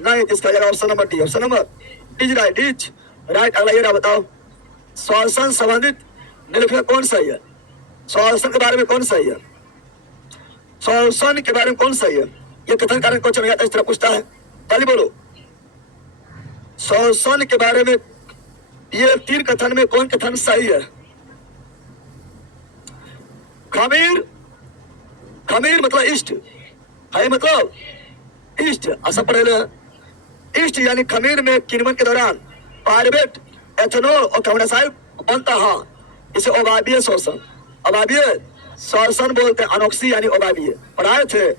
नहीं। इसका जगह option number D, option number D right, D's right. अगला ये बताओ, श्वसन संबंधित निरूपण कौन सही है, श्वसन के बारे में कौन सही है, श्वसन के बारे में कौन सही है। ये कथन कारण क्वेश्चन इस तरह पूछता है, ताली बोलो। श्वसन के बारे में ये 3 कथन में कौन कथन सही है। खमीर, खमीर मतलब इष्ट है, मतलब इष्ट, ऐसा पढ़े इष्ट यानी खमीर में किण्वन के दौरान पायरुवेट, एथेनॉल और कार्बन डाइऑक्साइड बनता है, इसे अवायवीय श्वसन, अवायवीय श्वसन बोलते हैं। अनॉक्सी यानी अवायवीय, पढ़ाए थे।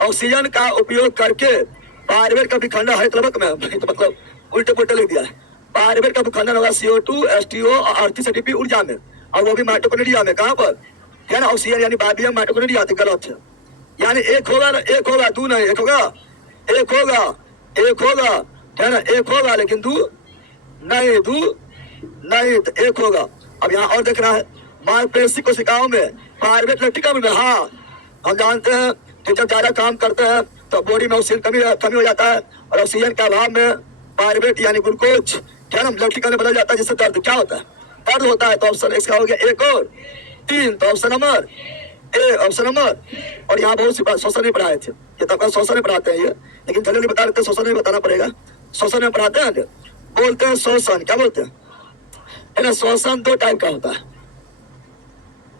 ऑक्सीजन का उपयोग करके पायरुवेट का विखंडन हरितलवक में, तो मतलब उल्टे पुल्टे लिख दिया है। पायरुवेट का विखंडन होगा CO2 H2O और अर्थी ATP ऊर्जा में, और वो भी माइटोकॉन्ड्रिया में। कहाँ पर है ना, ऑक्सीजन यानी बाइबियम माइटोकॉन्ड्रिया, तो गलत है। यानी एक होगा ना, एक होगा, दू नहीं, एक होगा, एक होगा, एक होगा, है ना, एक होगा, लेकिन दू नहीं, दू नहीं, तो एक होगा। अब यहाँ और देखना है, मांसपेशी कोशिकाओं में पायरुवेट लैक्टिकम में, हाँ हम जानते हैं कि जब ज्यादा काम करते हैं तो बॉडी में ऑक्सीजन कमी हो जाता है, और ऑक्सीजन के अभाव में पायरुवेट यानी ग्लूकोज क्या नाम लैक्टिकम में बदल जाता है, जिससे दर्द क्या होता है, दर्द होता है। तो ऑप्शन इसका हो गया 1 और 3, तो option number A, option number. और यहाँ बहुत सी बात शोषण नहीं पढ़ाए थे, ये तो शोषण नहीं पढ़ाते हैं ये, लेकिन चलिए बता देते, शोषण नहीं बताना पड़ेगा। शोषण में पढ़ाते हैं, बोलते हैं शोषण, क्या बोलते हैं, है ना, शोषण 2 टाइप का होता है।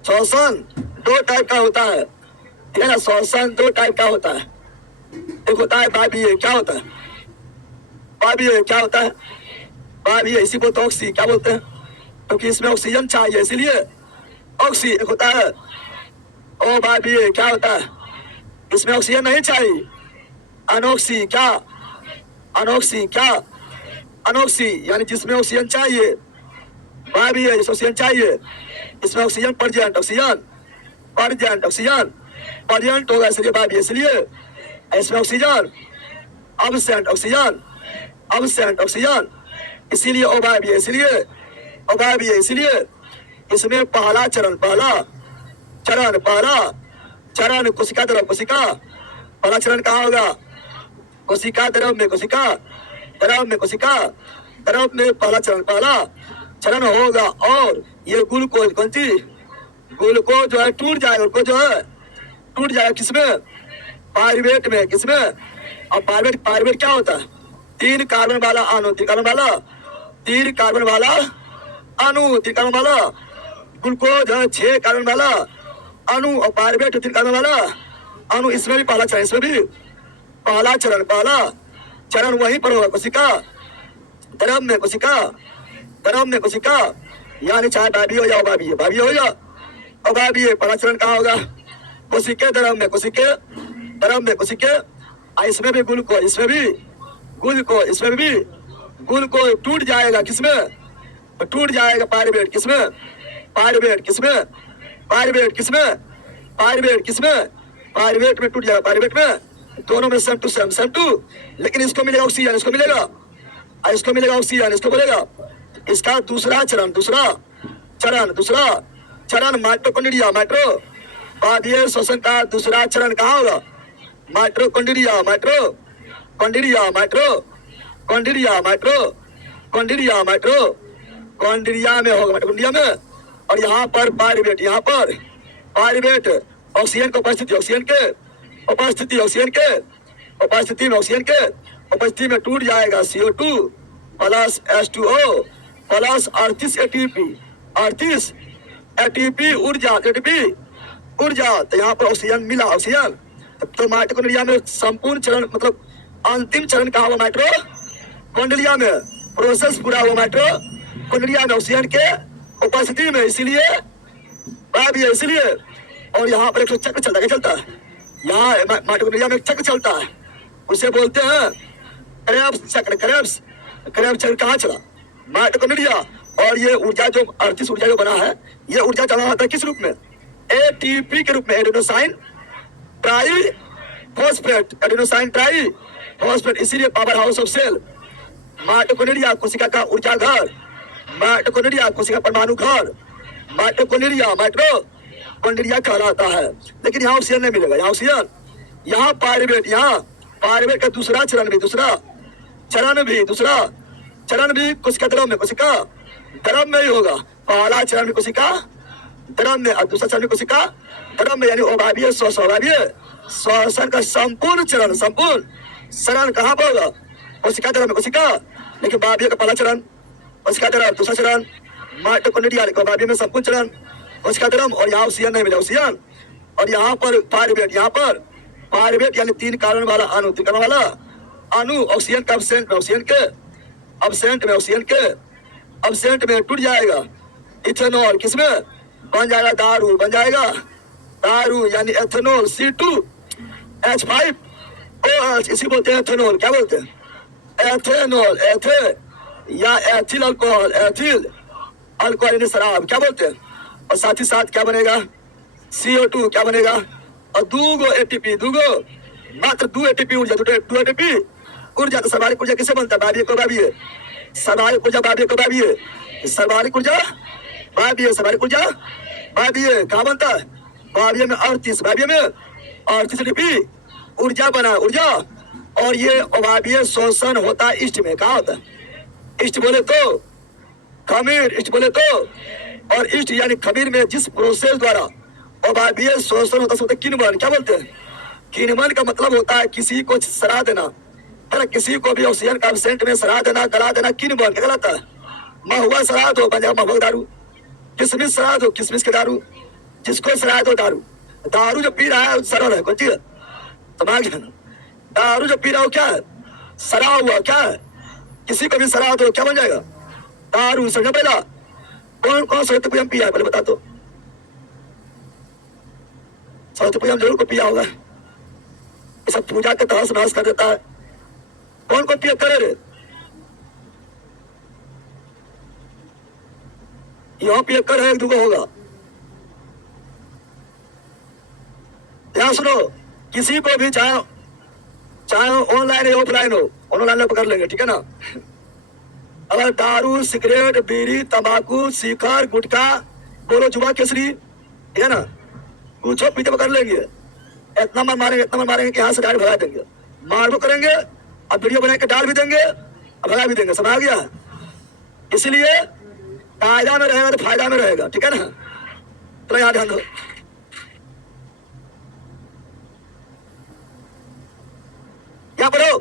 शोषण 2 टाइप का होता है ना, शोषण 2 टाइप का होता है। एक होता है वायवीय, क्या होता है वायवीय, क्या होता है वायवीय, इसी को तो ऑक्सी क्या बोलते हैं, क्योंकि इसमें ऑक्सीजन चाहिए इसीलिए ऑक्सी। एक होता है ओ वायवीय, क्या होता है, इसमें ऑक्सीजन नहीं चाहिए, अनोक्सी, क्या अनोक्सी, क्या अनोक्सी, यानी जिसमें ऑक्सीजन चाहिए, वायवीय जिसमें ऑक्सीजन चाहिए, इसमें oxygen present, oxygen present, oxygen present होगा इसलिए वायवीय, इसलिए इसमें oxygen absent, oxygen absent, oxygen इसीलिए अवायवीय, इसलिए अवायवीय, इसलिए इसमें पहला चरण, पहला चरण कोशिका द्रव, कोशिका पहला चरण कहाँ होगा, कोशिका द्रव में, कोशिका द्रव में, कोशिका द्रव में पहला चरण होगा। और ये ग्लूकोज, कौन सी ग्लूकोज जो है टूट जाएगा, ग्लूकोज जो है टूट जाएगा किसमें, पायरुवेट में, किसमें, और पायरुवेट क्या होता है, 3 कार्बन वाला अणु, 3 कार्बन वाला, 3 कार्बन वाला अणु, 3 कार्बन वाला, ग्लूकोज है 6 कार्बन वाला अणु, और पायरुवेट 3 कार्बन वाला अणु। इसमें भी पहला चरण, इसमें भी पहला चरण वहीं पर होगा, कोशिका द्रव में, कोशिका द्रव में, कोशिका यानी चाहे वायवीय हो या अवायवीय, वायवीय हो या अवायवीय, पहला चरण कहाँ होगा, कोशिके द्रव में, कोशिके द्रव में, कोशिके। इसमें भी ग्लूकोज, इसमें भी ग्लूकोज, इसमें भी ग्लूकोज टूट जाएगा किसमें, टूट जाएगा पायरुवेट, किसमें, पायरुवेट किसमें, पायरुवेट किसमें, पायरुवेट किसमें, पायरुवेट में टूट जाएगा, पायरुवेट में, दोनों में सेम टू, लेकिन इसको मिलेगा ऑक्सीजन, इसको मिलेगा, इसको मिलेगा ऑक्सीजन, इसको मिलेगा। इसका दूसरा चरण माइटोकॉन्ड्रिया, वायवीय श्वसन का दूसरा चरण कहाँ होगा, माइटोकॉन्ड्रिया, माइटोकॉन्ड्रिया में होगा, माइटोकॉन्ड्रिया में। और यहाँ पर पायरुवेट, ऑक्सीजन की उपस्थिति, ऑक्सीजन के उपस्थिति में टूट जाएगा CO2 plus H2O plus 38 ATP ऊर्जा, तो यहाँ पर ऑक्सीजन मिला, ऑक्सीजन। तो माइटोकॉन्ड्रिया में संपूर्ण चरण, मतलब अंतिम चरण कहाँ हुआ, माइटोकॉन्ड्रिया में, प्रोसेस पूरा हुआ माइटोकॉन्ड्रिया में ऑक्सीजन के उपस्थिति में, इसीलिए वायवीय, इसलिए। और यहाँ पर एक चक्र चलता है, क्या चलता है, यहाँ माइटोकॉन्ड्रिया में एक चक्र चलता है, उसे बोलते हैं क्रेब्स चक्र, क्रेब्स चक्र कहाँ चला, माइटोकॉन्ड्रिया। और ये ऊर्जा जो 38 ऊर्जा जो बना है, ये ऊर्जा जमा होता है किस रूप में, ATP के रूप में, एडेनोसाइन ट्राइफॉस्फेट, इसीलिए power house of cell, mitochondria कोशिका का ऊर्जा घर, माइटोकॉन्ड्रिया कोशिका परमाणु घर, माइटोकॉन्ड्रिया कहलाता है। लेकिन यहाँ ऑक्सीजन नहीं मिलेगा, यहाँ ऑक्सीजन, यहाँ पायरुवेट का दूसरा चरण भी कोशिका द्रव में ही होगा। पहला चरण में कोशिका द्रव में और दूसरा चरण में कोशिका द्रव में, यानी अवायवीय श्वसन का संपूर्ण चरण कहाँ पर होगा, कोशिका द्रव में, कोशिका। लेकिन वायवीय का पहला चरण कोशिका द्रव, दूसरा चरण माइटोकॉन्ड्रिया, वायवीय में संपूर्ण चरण कोशिका द्रव, और यहाँ ऑक्सीजन नहीं मिला, ऑक्सीजन। और यहाँ पर पायरुवेट, यानी 3 कार्बन वाला अणु, ऑक्सीजन का अब्सेंट में टूट जाएगा, इथेनॉल किसमें बन जाएगा, दारू यानी एथेनॉल, C2H5 OH इसी बोलते हैं एथेनॉल। क्या बोलते हैं? एथेनॉल। एथे या एथिल अल्कोहल, एथिल अल्कोहल यानी शराब। क्या बोलते हैं? और साथ ही साथ क्या बनेगा? CO2 क्या बनेगा? और दूगो ATP, दूगो मात्र 2 ATP ऊर्जा, 2 ATP ऊर्जा। तो सर्वाधिक ऊर्जा किसे बनता है? बाह्य को बाह्य। सर्वाधिक ऊर्जा बाह्य को बाह्य। सर्वाधिक ऊर्जा बाह्य, सर्वाधिक ऊर्जा बाह्य। कहाँ बनता है? बाह्य में 38, बाह्य में 38 ATP ऊर्जा बना, ऊर्जा। और ये अवायवीय शोषण होता है ईस्ट में। कहाँ होता है? ईस्ट बोले तो खमीर, ईस्ट बोले तो। और ईस्ट यानी खमीर में जिस प्रोसेस द्वारा अवायवीय शोषण होता है किण्वन। क्या बोलते हैं? किण्वन का मतलब होता है किसी को सरा देना, है ना? किसी को भी ऑक्सीजन का एब्सेंट में सरा देना, गला देना, किण्वन। क्या कहलाता है? महुआ सरा दो, बन जाएगा महुआ दारू। किसमिस सरा दो, किसमिस के दारू। जिसको सरा दो दारू। दारू जो पी रहा है सरल है, कौन चीज? समझ गया ना? दारू जो पी रहा हो क्या है? सरा हुआ। क्या है? किसी को भी सरा दो, क्या बन जाएगा? दारू। समझा? पहला कौन कौन सत्यपुजम पिया है? पहले बता दो। सत्यपुजम जरूर को पिया होगा। ये सब पूजा के तहस नहस कर देता है। कौन कौन पिया करे रे? यहाँ पिया कर है, एक दूगो होगा। ध्यान सुनो, किसी को भी चाहे ऑनलाइन या ऑफलाइन हो, ऑनलाइन पकड़ लेंगे, ठीक है ना? अगर दारू, सिगरेट, बीड़ी, तंबाकू, शिखर, गुटखा, बोलो जुआ केसरी, ठीक है ना, कुछ पीते पकड़ लेंगे। इतना मन मारेंगे, इतना मन मारेंगे कि यहाँ से डाल भगा देंगे। मारबो करेंगे और वीडियो बना के डाल भी देंगे और भगा भी देंगे। समझ आ गया? इसलिए कायदा में रहेगा तो फायदा में रहेगा, ठीक है ना? तो यहाँ ध्यान दो। क्या पढ़ो?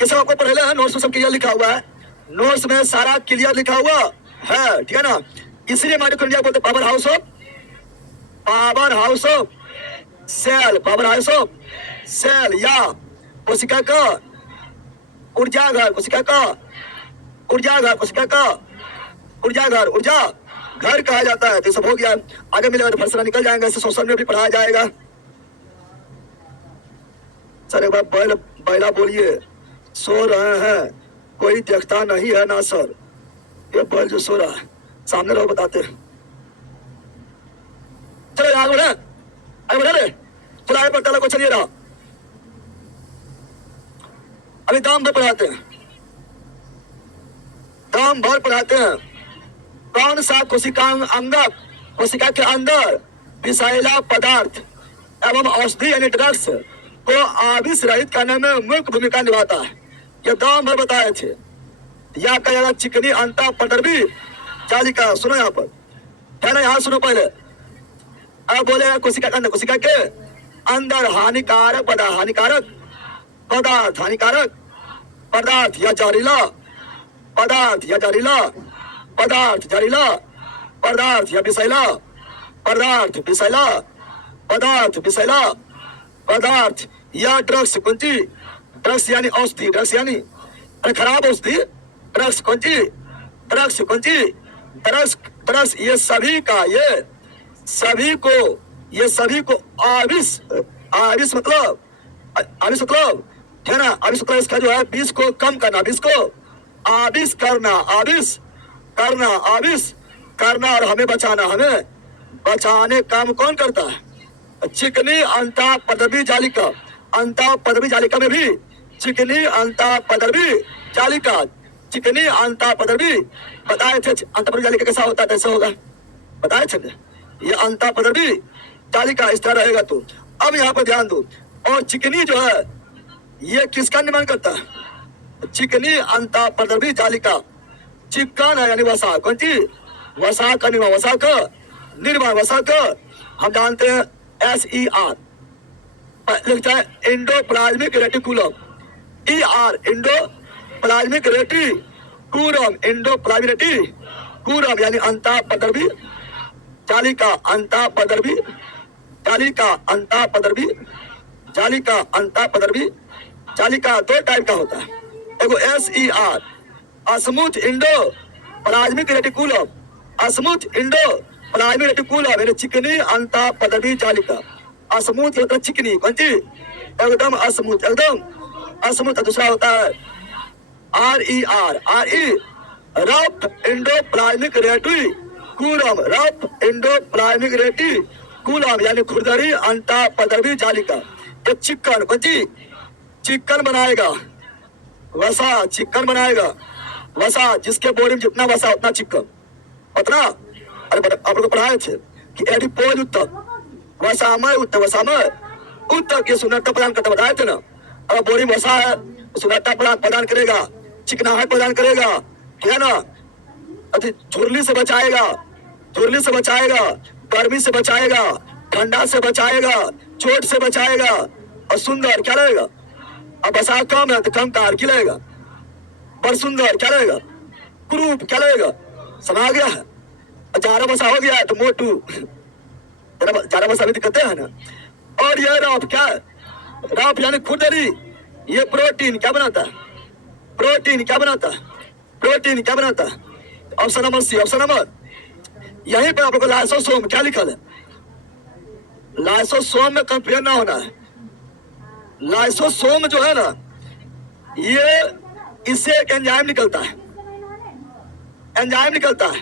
ये सब आपको पढ़ेला है, नोट्स में सब क्लियर लिखा हुआ है। नोट्स में सारा क्लियर लिखा हुआ है, ठीक है ना? इसलिए माइटोकॉन्ड्रिया बोलते power house of cell, power house of cell या कोशिका का ऊर्जा घर, कोशिका का ऊर्जा घर, कोशिका का ऊर्जा घर, ऊर्जा घर कहा जाता है। तो सब हो गया। आगे मिलेगा तो फलसला निकल जाएंगे। इसे सोशल में भी पढ़ाया जाएगा। सर एक बार बैला बोलिए। सो रहे हैं, कोई देखता नहीं है ना सर। ये बैल जो सो रहा है, सामने रहो बताते हैं। चलो आगे बढ़े, आगे बढ़े रे। चलो आगे बढ़ता कुछ नहीं रहा। अभी दाम भर पढ़ाते हैं, दाम भर पढ़ाते हैं। कौन सा कोशिका अंगक, कोशिका के अंदर विषैला पदार्थ एवं औषधि यानी ड्रग्स को आविष रहित करने में मुख्य भूमिका निभाता है? ये दाम भर बताए थे। या कहेगा चिकनी अंता पटरबी जालिका। सुनो यहाँ पर, है ना? यहाँ सुनो पहले। अब बोले कोशिका के अंदर, कोशिका के अंदर हानिकारक पदार्थ, हानिकारक पदार्थ, हानिकारक पदार्थ या जहरीला पदार्थ, या जहरीला पदार्थ, जहरीला पदार्थ या विषैला पदार्थ, विषैला पदार्थ, विषैला पदार्थ या ड्रग्स। कौन सी? ड्रग्स यानी औषधि, ड्रग्स यानी खराब औषधि। ड्रग्स कौन सी? ड्रग्स कौन सी? ड्रग्स, ड्रग्स ये सभी का, ये सभी को आविष, आविष मतलब, आविष मतलब, है ना? आविष मतलब इसका जो है विष को कम करना, विष को आविष करना, आविष करना, आविष करना और हमें बचाना। हमें बचाने काम कौन करता है? चिकनी अंता पदवी जालिका। अंता पदवी जालिका में भी चिकनी अंता पदवी जालिका, चिकनी अंता पदवी बताए थे। अंता पदवी जालिका कैसा होता है? कैसा होगा बताए थे। ये अंता पदवी जालिका इस तरह रहेगा। तो अब यहाँ पर ध्यान दो। और चिकनी जो है ये किसका निर्माण करता है? चिकनी अंता पदवी जालिका चिकन है यानी वसा। कौन सी? वसा का निर्माण, वसा का निर्माण, वसा का हम जानते हैं SER लिखता है endoplasmic reticulum. ER endoplasmic reticulum, endoplasmic reticulum यानी अंता पदवी जालिका, अंता पदवी जालिका, अंता पदवी जालिका, अंता पदवी जालिका। दो टाइप का होता है। एगो SER smooth Indo plasmic reticulum, smooth Indo plasmic reticulum यानी चिकनी अंता पदवी जालिका। अस्मूथ होता है चिकनी, कौन सी? एकदम अस्मूथ, एकदम अस्मूथ। दूसरा होता है RER, rough endoplasmic reticulum, rough endoplasmic reticulum यानी खुरदरी अंतःपदवी जालिका। ये चिकन, कौन सी? चिकन बनाएगा, वसा, चिकन बनाएगा वसा। जिसके बॉडी में जितना वसा उतना चिकन, उतना। अरे आप लोग पढ़ाए थे कि एडिपोज उत्तक, वसामय उत्तक, वसामय उत्तक ये सुंदरता प्रदान करता, बताए थे ना। अगर बॉडी में वसा है तो सुंदरता प्रदान करेगा, चिकनाहट प्रदान करेगा, ठीक है ना। झुर्ली से बचाएगा, झुर्ली से बचाएगा, गर्मी से बचाएगा, ठंडा से बचाएगा, चोट से बचाएगा। और सुंदर क्या रहेगा? अब वसा कम है तो कम कार की लगेगा, पर सुंदर क्या रहेगा? क्रूप क्या लगेगा? समा गया है। ज्यादा वसा हो गया है तो मोटू, ज्यादा वसा भी दिक्कत है ना। और ये रफ क्या है? रफ यानी खुरदरी। ये प्रोटीन क्या बनाता है? प्रोटीन क्या बनाता है? प्रोटीन क्या बनाता है? Option number C, option number. यहीं पर आपको लाइसोसोम क्या लिखा है? लाइसोसोम में कंफ्यूजन ना होना है। लाइसोसोम जो है ना, ये इससे एक एंजाइम निकलता है, एंजाइम निकलता है,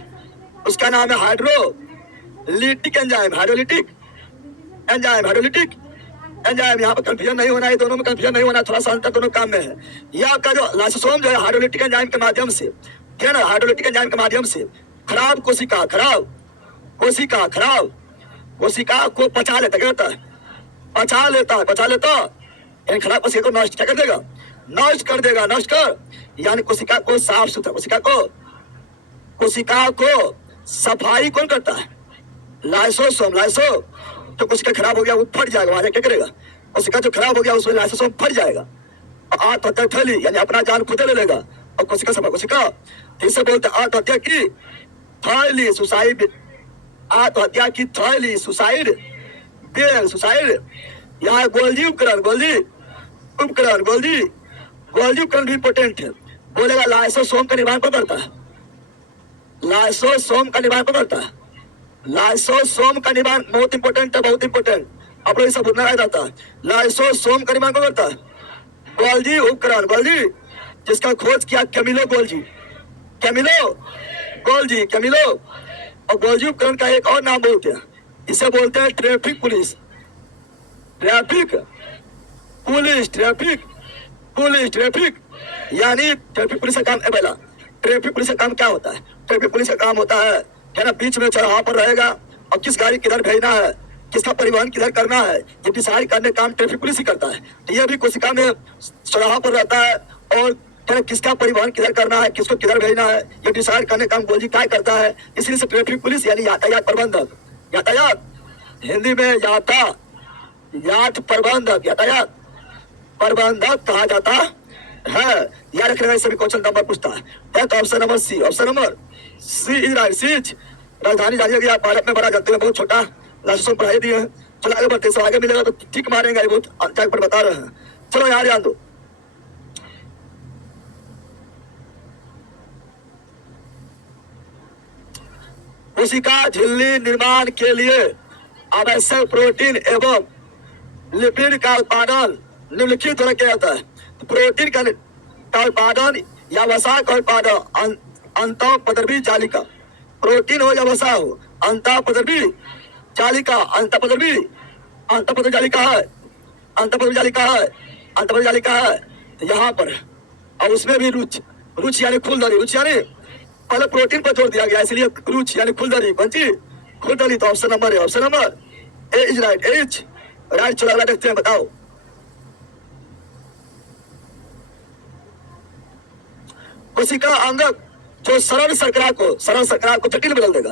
उसका नाम है hydrolytic enzyme, hydrolytic enzyme, hydrolytic enzyme. यहाँ पर कंफ्यूजन नहीं होना है, दोनों में कंफ्यूजन नहीं होना, थोड़ा सा अंतर दोनों काम में है। यह आपका जो लाइसोसोम जो है हाइड्रोलिटिक एंजाइम के माध्यम से, ठीक है ना, हाइड्रोलिटिक एंजाइम के माध्यम से खराब कोशिका, खराब कोशिका, खराब कोशिका को पचा लेता, क्या करता है? पचा लेता है, पचा लेता। यानी खराब कोशिका को नष्ट क्या कर देगा? नष्ट कर देगा, नष्ट कर यानी कोशिका को साफ सुथरा, कोशिका को सफाई कौन करता है? लाइसोसोम। लाइसो तो कोशिका खराब हो गया वो फट जाएगा, वहां क्या करेगा? कोशिका जो खराब हो गया उसमें लाइसोसोम फट जाएगा और आत्महत्या थैली यानी अपना जान खुद ले लेगा और कोशिका सफा, कोशिका इसे बोलते आत्महत्या की थैली, सुसाइड, आत्महत्या की थैली, सुसाइड बेल, सुसाइड। यहाँ गोल्जी उपकरण, गोल्जी उपकरण, गोल्जी उपकरण भी इंपोर्टेंट है। बोलेगा लाइसोसोम का निर्माण कौन करता है? लाइसोसोम का निर्माण कौन करता है? लाइसोसोम का निर्माण बहुत इंपोर्टेंट है, बहुत इंपोर्टेंट। आप लोग सब भूलना जाता है। लाइसोसोम का निर्माण कौन करता है? गोल्जी उपकरण, गोल्जी जिसका खोज किया Camillo Golgi, Camillo Golgi, Camillo. और गोल्जी उपकरण का एक और नाम बोलते हैं, इसे बोलते हैं traffic police, traffic police, traffic police, traffic यानी ट्रैफिक पुलिस का काम है। पहला ट्रैफिक पुलिस का काम क्या होता है? ट्रैफिक पुलिस का काम होता है ना, बीच में चौराहा पर रहेगा और किस गाड़ी किधर भेजना है, किसका परिवहन किधर करना है, ये डिसाइड करने का काम ट्रैफिक पुलिस ही करता है। तो ये भी कोशिका में चौराहा पर रहता है और किसका परिवहन किधर करना है, किसको किधर भेजना है, ये डिसाइड करने का काम गोल्जी क्या करता है। इसलिए से ट्रैफिक पुलिस यानी यातायात प्रबंधक, यातायात हिंदी में यातायात प्रबंधक, यातायात प्रबंधक कहा जाता है। याद रखना, सभी क्वेश्चन नंबर पूछता है। तो option number C, option number C is right. C's राजधानी जानिए आप भारत में बड़ा जाते हैं, बहुत छोटा लाइसोसोम पढ़ाई दिए हैं। चलो आगे बढ़ते हैं, आगे मिलेगा तो ठीक मारेंगे, बहुत अच्छा पर बता रहे हैं। चलो यार ध्यान दो। कोशिका झिल्ली निर्माण के लिए आवश्यक प्रोटीन एवं लिपिड का उत्पादन निम्नलिखित द्वारा किया जाता है। तो प्रोटीन का उत्पादन या वसा का उत्पादन अंतःपदवी जालिका, प्रोटीन हो या वसा हो, अंतःपदवी जालिका, अंतःपदवी जालिका है, अंतःपदवी जालिका है, अंतःपदवी जालिका है। तो यहाँ पर और उसमें भी रुचि यानी फुलदरी, रुचि यानी पहले प्रोटीन पर जोर दिया गया इसलिए रुचि यानी फुलदरी, कौन सी? फुलदरी। तो ऑप्शन नंबर है, option number A is right, H right. चलो अगला देखते हैं, बताओ। कोशिका अंगक जो सरल शर्करा को जटिल बदल देगा,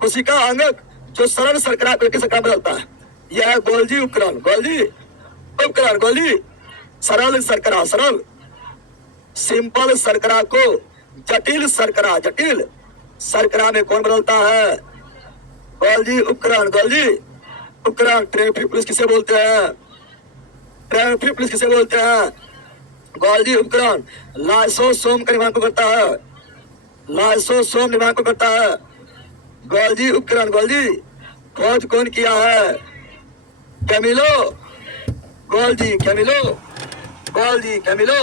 कोशिका अंगक जो सरल शर्करा को जटिल शर्करा बदलता है, यह है गोल्जी उपकरण, गोल्जी उपकरण, गोल्जी सरल शर्करा, सरल सिंपल शर्करा को जटिल शर्करा में कौन बदलता है? गोल्जी उपकरण, गोल्जी उपकरण। ट्रैफिक पुलिस किसे बोलते हैं? ट्रैफिक पुलिस किसे बोलते हैं? गोल्जी उपकरण। लाइसोसोम का निर्माण को करता है, लाइसोसोम निर्माण को करता है गोल्जी उपकरण। गोल्जी खोज कौन किया है? कैमिलो, गोल जी कैमिलो, गोल जी कैमिलो,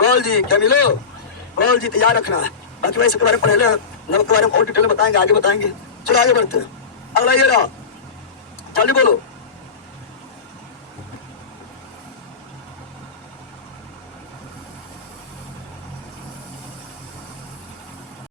गोल जी कैमिलो, गोल जी तैयार रखना है। बाकी भाई इसके बारे में पढ़े ले, नमक के बारे में और डिटेल में बताएंगे, आगे बताएंगे। चलो आगे बढ़ते हैं। अगला ये रहा, जल्दी बोलो।